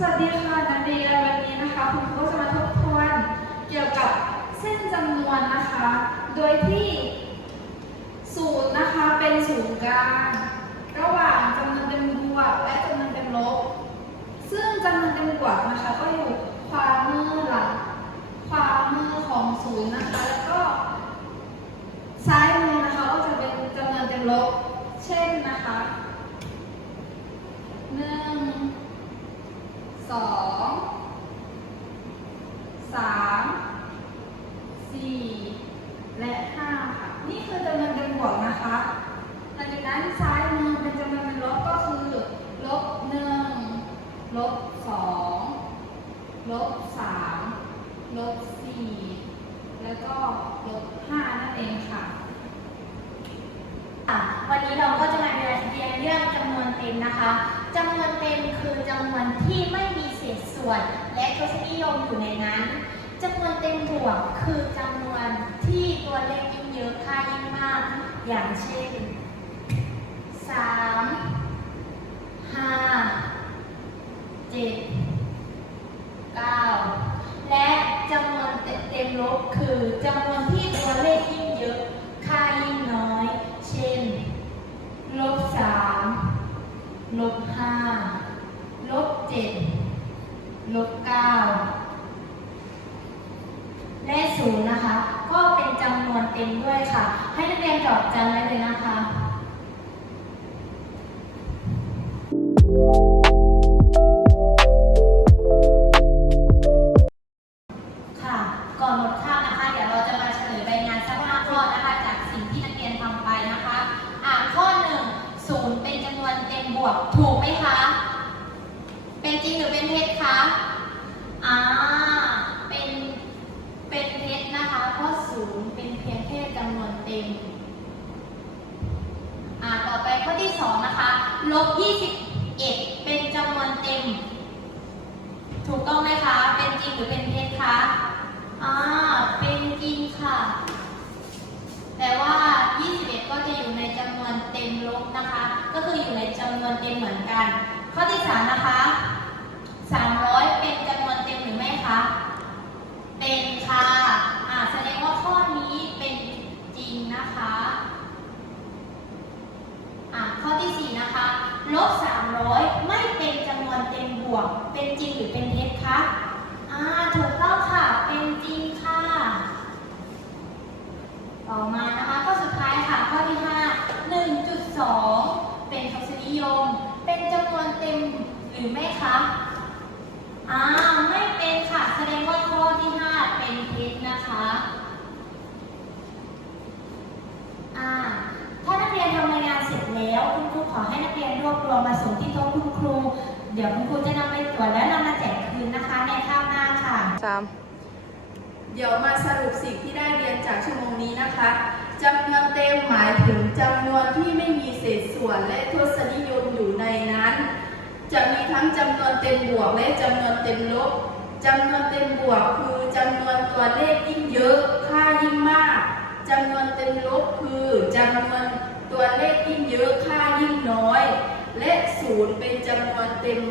สวัสดีค่ะนักเรียนวันนี้นะคะคุณครูก็จะมาทบทวนเกี่ยวกับเส้นจำนวนนะคะ โดยที่ศูนย์นะคะเป็นศูนย์กลางระหว่างจำนวนเต็มบวกและจำนวนเต็มลบ ซึ่งจำนวนเต็มบวกนะคะก็อยู่ขวามือหลังขวามือของศูนย์นะคะ แล้วก็ซ้ายมือนะคะก็จะเป็นจำนวนเต็มลบ เช่นนะคะหนึ่ง สองสาม สี่และห้าค่ะ นี่คือจำนวนเป็นบวกนะคะหลังจากนั้นซ้ายมือเป็นจำนวนเป็นลบก็คือลบหนึ่งลบสองลบสามลบสี่แล้วก็ลบห้านั่นเองค่ะ วันนี้เราก็จะมาเรียนเรียนเรื่องจำนวนเต็มนะคะจำนวนเต็มคือจำนวนที่ไม่มีเศษส่วน และทศนิยมอยู่ในนั้นจำนวนเต็มบวกคือจำนวนที่ตัวเลขยิ่งเยอะค่ายิ่งมาก อย่างเช่นสามห้าเจ็ดเก้าและจำนวนเต็มลบคือจำนวนที่ตัวเลขยิ่งเยอะค่ายิ่งน้อย เช่นลบสามลบห้าลบเจ็ดลบเก้าและศูนย์นะคะ ก็เป็นจำนวนเต็มด้วยค่ะ ให้นันจดจำไว้เลยนะคะค่ะก่อนหมดคาบนะคะ เดี๋ยวเราจะมาเฉลยใบงานสักห้าข้อนะคะจากสิ่งที่นักเรียนทำไปนะคะ อ่าข้อหนึ่งศูนย์เป็นจำนวนเต็มบวกถูกไหมคะ เป็นจริงหรือเป็นเท็จคะ 2นะคะลบ21 เป็นจำนวนเต็ม ถูกต้องไหมคะ เป็นจริงหรือเป็นเท็จคะอ่าเป็นจริงค่ะ แต่ว่า 21 ก็จะอยู่ในจำนวนเต็มลบนะคะ ก็คืออยู่ในจำนวนเต็มเหมือนกัน ข้อที่ 3 นะคะ วนเต็มบวก เป็นจริงหรือเป็นเท็จคะอ่าถูกต้องค่ะ เป็นจริงค่ะ ต่อมานะคะข้อสุดท้ายค่ะ ข้อที่5 1.2 เป็นทศนิยม เป็นจำนวนเต็มหรือไม่คะ ต๊ะคุณครู เดี๋ยวคุณครูจะนำไปตรวจและนำมาแจกคืนนะคะในคราวหน้าค่ะสามเดี๋ยวมาสรุปสิ่งที่ได้เรียนจากชั่วโมงนี้นะคะจำนวนเต็มหมายถึงจำนวนที่ไม่มีเศษส่วนและทศนิยมอยู่ในนั้น จะมีทั้งจำนวนเต็มบวกและจำนวนเต็มลบจำนวนเต็มบวกคือจำนวนตัวเลขยิ่งเยอะ ค่ายิ่งมากจำนวนเต็มลบคือจำนวนตัวเลขยิ่งเยอะ และศูนย์เป็นจำนวนเต็ม